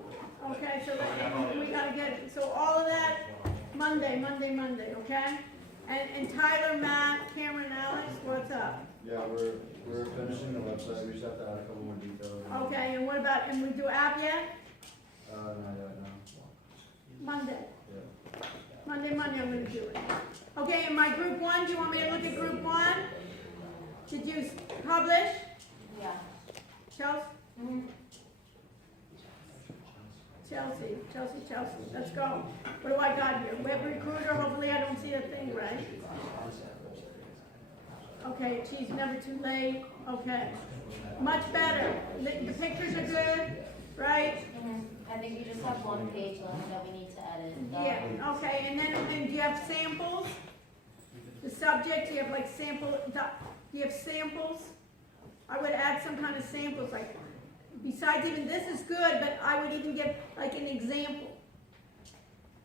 Okay, so we gotta get it. So all of that, Monday, okay? And Tyler, Matt, Cameron, Alex, what's up? Yeah, we're finishing the website, we just have to add a couple more details. Okay, and what about, and we do app yet? Not yet, no. Monday. Yeah. Monday, I'm gonna do it. Okay, and my group 1, do you want me to look at group 1? Did you publish? Yeah. Chelsea? Mm-hmm. Chelsea, let's go. What do I got here? Web recruiter, hopefully I don't see a thing, right? Okay, geez, never too late, okay. Much better, the pictures are good, right? I think we just have one page left that we need to edit. Yeah, okay, and then do you have samples? The subject, do you have like do you have samples? I would add some kind of samples, like, besides even this is good, but I would even give like an example.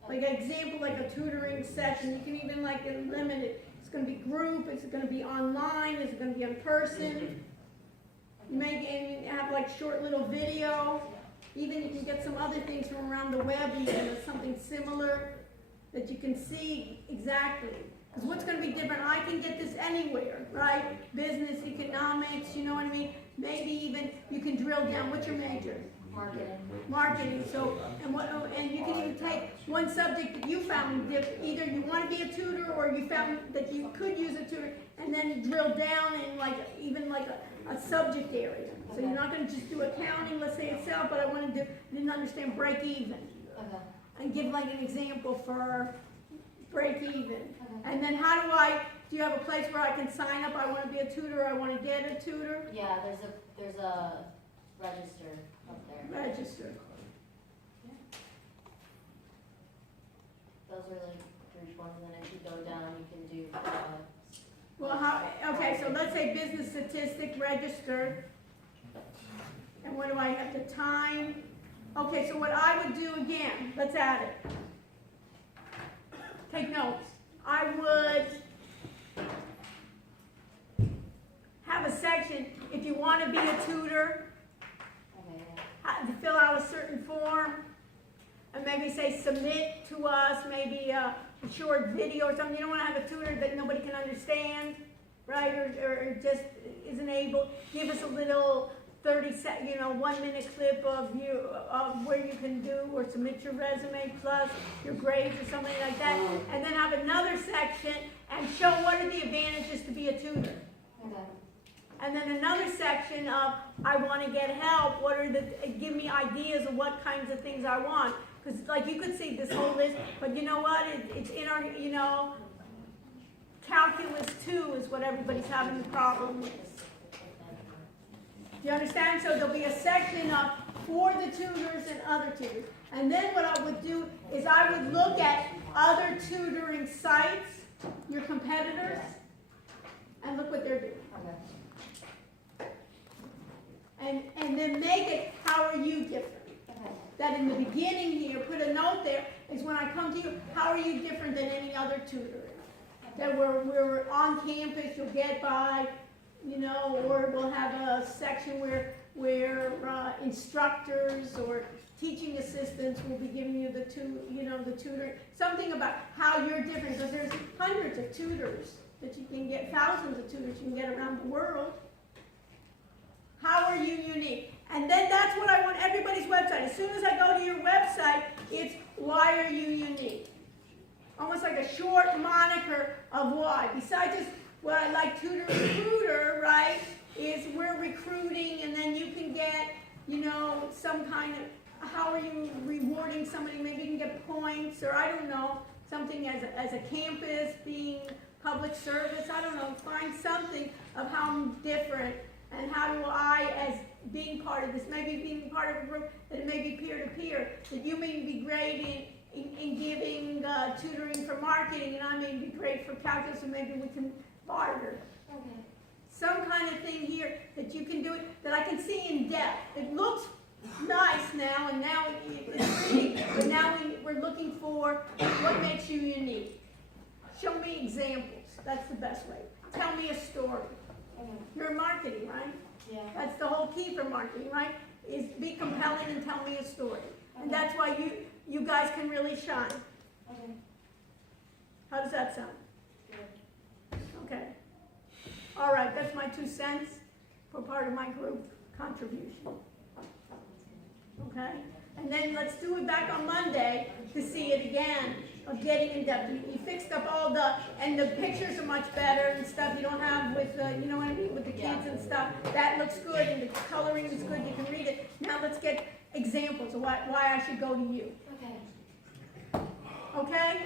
Like an example, like a tutoring session, you can even like limit it. It's gonna be group, it's gonna be online, it's gonna be in person. You may even have like short little video. Even you can get some other things from around the web, even something similar that you can see exactly. Because what's going to be different, I can get this anywhere, right? Business, economics, you know what I mean? Maybe even you can drill down. What's your major? Marketing. So, and you can even take one subject that you found, either you want to be a tutor or you found that you could use a tutor, and then drill down in like even like a subject area. So you're not going to just do accounting, let's say itself, but I didn't understand break even. Okay. And give like an example for break even. Okay. And then do you have a place where I can sign up? I want to be a tutor, I want to get a tutor? Yeah, there's a register up there. Register. Those are like group 1, and then if you go down, you can do Well, okay, so let's say business statistic registered. And what do I have, the time? Okay, so what I would do again, let's add it. Take notes. I would have a section, if you want to be a tutor, to fill out a certain form, and maybe say submit to us, maybe a short video or something. You don't want to have a tutor that nobody can understand, right? Or just isn't able. Give us a little 1-minute clip of where you can do or submit your resume plus your grades or something like that, and then have another section and show what are the advantages to be a tutor. Okay. And then another section of I want to get help. Give me ideas of what kinds of things I want. Because like you could see this whole list, but you know what? It's in our calculus 2 is what everybody's having the problem with. Do you understand? So there'll be a section for the tutors and other tutors. And then what I would do is I would look at other tutoring sites, your competitors, and look what they're doing. Okay. And then make it, how are you different? Okay. that in the beginning here, put a note there, is when I come to you, how are you different than any other tutor? That we're on campus, you'll get by, you know, or we'll have a section where instructors or teaching assistants will be giving you the tutoring, something about how you're different, because there's hundreds of tutors that you can get, thousands of tutors you can get around the world. How are you unique? And then that's what I want everybody's website. As soon as I go to your website, it's why are you unique? Almost like a short moniker of why. Besides just what I like tutor recruiter, right, is we're recruiting and then you can get, you know, some kind of, how are you rewarding somebody? Maybe you can get points, or I don't know, something as a campus being public service, I don't know, find something of how I'm different and how do I, as being part of this, maybe being part of a group that may be peer-to-peer, that you may be great in giving tutoring for marketing and I may be great for calculus, so maybe we can barter. Okay. Some kind of thing here that you can do it, that I can see in depth. It looks nice now, and now it's pretty, but now we're looking for what makes you unique. Show me examples. That's the best way. Tell me a story. Okay. You're in marketing, right? Yeah. That's the whole key for marketing, right? Is be compelling and tell me a story. And Okay. that's why you guys can really shine. Okay. How does that sound? Good. Okay. All right, that's my 2 cents for part of my group contribution. Okay? And then let's do it back on Monday to see it again, of getting in depth. You fixed up all and the pictures are much better and stuff you don't have with you know what I mean, with the kids and stuff. That looks good and the coloring is good, you can read it. Now let's get examples of why I should go to you. Okay. Okay?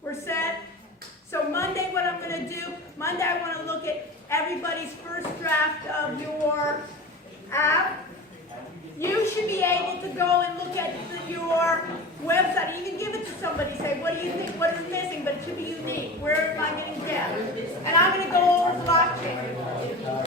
We're set? So Monday, what I'm going to do, Monday I want to look at everybody's first draft of your app. You should be able to go and look at your website. You can give it to somebody, say, what do you think, what is missing, but it should be unique. Where am I getting depth? And I'm going to go over blockchain.